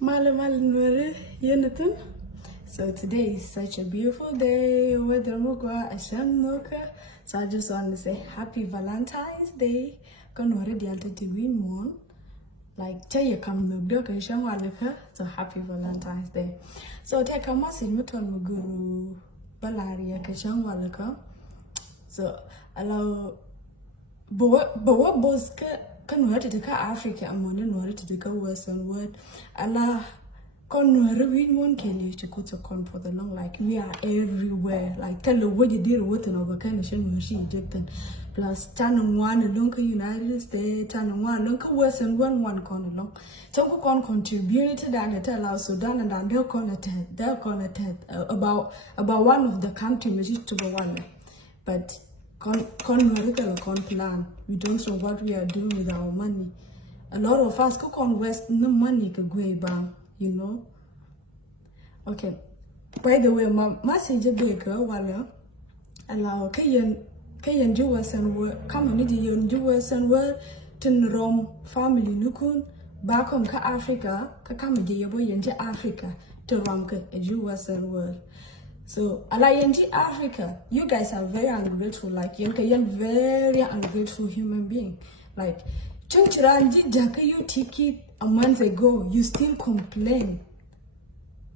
Nuer, Jonathan. So today is such a beautiful day. So I just want to say happy Valentine's Day. Can already to win one. Like Chaya come no dog and so happy Valentine's Day. So take a message Muguru Balaria Kashangwalaka. So allow but what boss can we to ka Africa among Nuer to the Western world. Allah con Nuer we won't kill you to cut a con for the long, like we are everywhere. Like tell the what you did with an overcommission when she ejected. Plus Channel 1 along United States, Channel 1 along Western one con along. So we can contribute to that and tell us Sudan and they'll connect about one of the country which to go one. But con plan. We don't know what we are doing with our money. A lot of us cook on West, no money could go back, you know. Okay. By the way, my messenger baker, while allow Kayan Jews and work, community in Jews and work, to Rome family nukun, back home ka Africa, ka comedy boy in Africa, to Romka, a Jews and work. So, Alayanji Africa, you guys are very ungrateful. Like, you're very ungrateful human being. Like, Chunchiranji Jaka, you ticket a month ago, you still complain.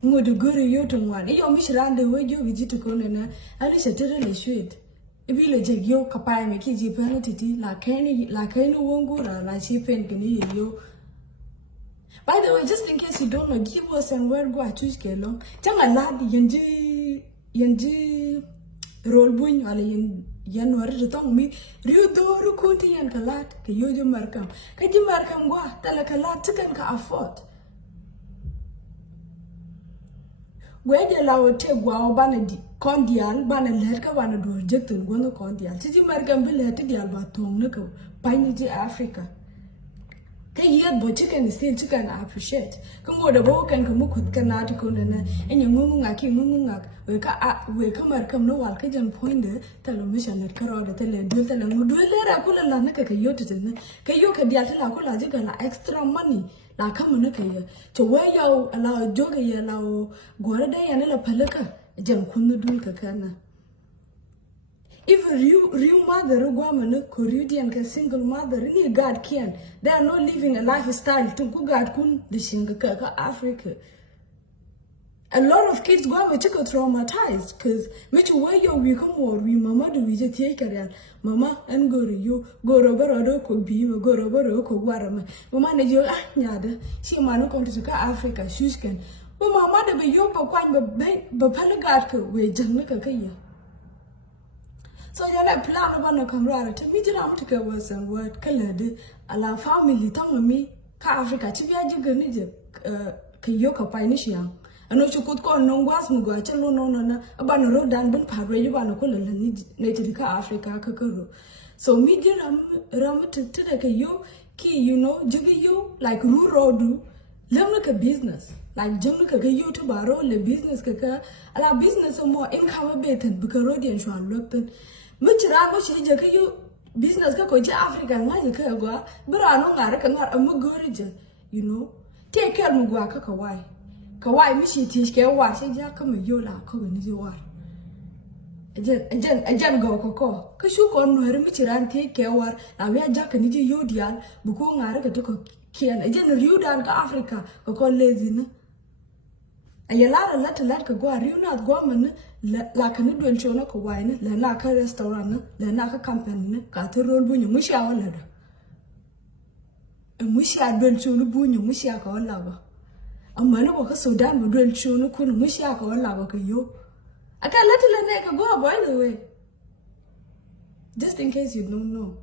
Muduguru, you to one. You miss around the way you visit to Konana, and it's a terrible shit. If you let you kapai make it penalty, like any wongura, like she pen can you. By the way, just in case you don't know, give us and where go at choose Kello. Tell a lad Yanji roll buin or January to tell me, Rudo Kunti and Kalat, Kayu Markham. Kaji Markham go, tell a Kalat chicken ka afford. Where the law take wow banadi, condial, banaleka, banado, reject and go no condial. Tiji Markham will let the Albatom, Nico, Piney Africa. Can you but chicken is still chicken appreciate? Come over the walk and come with Canatico and your mungaki mungak. We come no Alcajan pointer, tell a mission at Carol, tell a duel and do let a pull a lanaka yotin. Kayoka diatala extra money. La come on to where you allow joga allow Guarda and a palaka, Jam Kundu Kakana. If real mother, woman, Korean single mother, any God can, they are not living a lifestyle to go God kun the Shingaka Africa. A lot of kids go with traumatized because which way you become or we mama do we just take a mama and go to you go over or could be go over or could warm. Mama you nyada, she man come to Africa, shoes can. Oh, my mother be your quite but Palagarka with Janaka. So you're like plan one of camaraderie to meet to was and word colored allow family tongue me ka Africa to be a jigger Kayoka Pinisha. And if you could call no was mugo, no about a road down been padre, you want to call a native Africa kakuru. So media ram to take you key, you know, jiggy you like rural do, live like a business. Like Jamaica you to borrow the business kaka, allow business or more income abated because Rodian shall look at. Much rather you business go to Africa and magic go, but I know I reckon not a mugorija, you know. Take care of Mugua Kawai. Kawai Mishi teach care why say Jacome Yola, come you are. A gen go coco, cause you con her Michiran take care war, and we are Jack and you dear, Bukung Araka to Kian, a gen you down to Africa, coco lazy. And you let go, you not woman. Like a new and show no wine, Lanaka restaurant, Lanaka company, got a roll bunny, Musha on her. And Musha don't show the bunny, Musha or lava. A man of so damn would don't show no kun Musha or lava. You. I can't let a go, by the way. Just in case you don't know.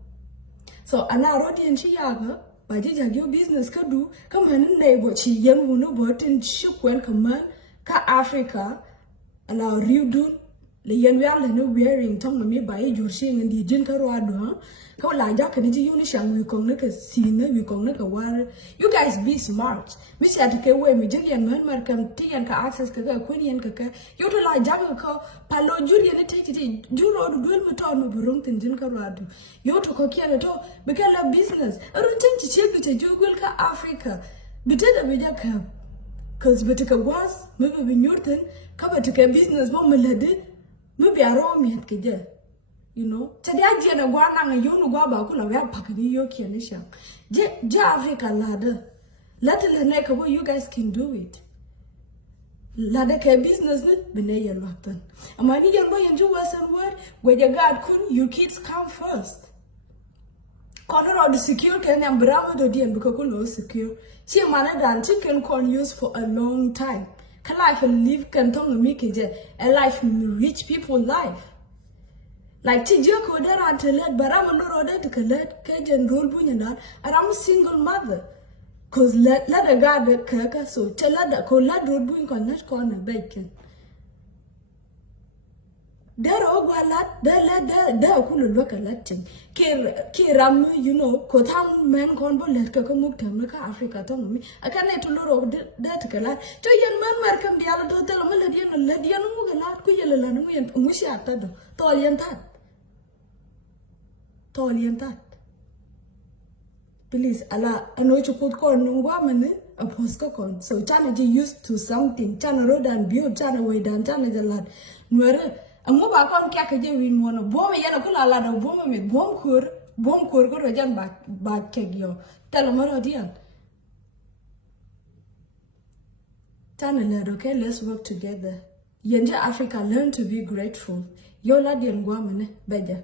So, an Rodi and Chiaga, by did your business could do, come and neighbor, she young who no button, shook when command, ka Africa. Allow you do the young no wearing tongue me by your shing and the Jinkarado, huh? Like Jack and the Unishan, we connect a scene, we connect a water. You guys be smart. Miss Attica away, Mijillian Mermer come tea and access Kaka, Queen and Kaka. You to like Jacko, Palo Julian, take it, Juro, duel Maton of Burungton Jinkarado. You to Cokian at all, because of business. I don't think to check with a Jugulka Africa. But tell the Vijaka. cause betika gwas maybe be nyurten ka betika business mo melade maybe around me keje you know tadi aje na gwa na yo no gwa ba kula we apakani yo kienisha je Africa lada let le ka you guys can do it lada ke business ne bene ye latan amani yan boy into western world where you god kun your kids come first corner of the secure can am bravo do dien because no secure she mana dan chicken can use for a long time can life live can tongue me keje a life rich people life like Tijio could have to let Barama no order to collect Kajan rule bunyana, and I'm a single mother. Cause let a guard the kirka so tell her that collad road buin on that corner bacon. There oh lat there could look a Latin. Kiram, you know, Kotam man convo let Kakamuk Africa autonomy. I can't let to know that color. To young man welcome the other tell Melodian and Ledian Mugalat Kuyalan and Musha Tolian tat. Tolian that. Please, Allah, I know you could call no woman a postcon. So Chana used to something. Chana road and build Chana way down Chana the lad. Nuer, a move back on Kakaja win one of bomb Yanakula lad of bomb with bomb kur go again back keg yo. Tell a mother dear. Chana lad, okay, let's work together. Yanja Africa, learn to be grateful. Yo lad and woman, beja.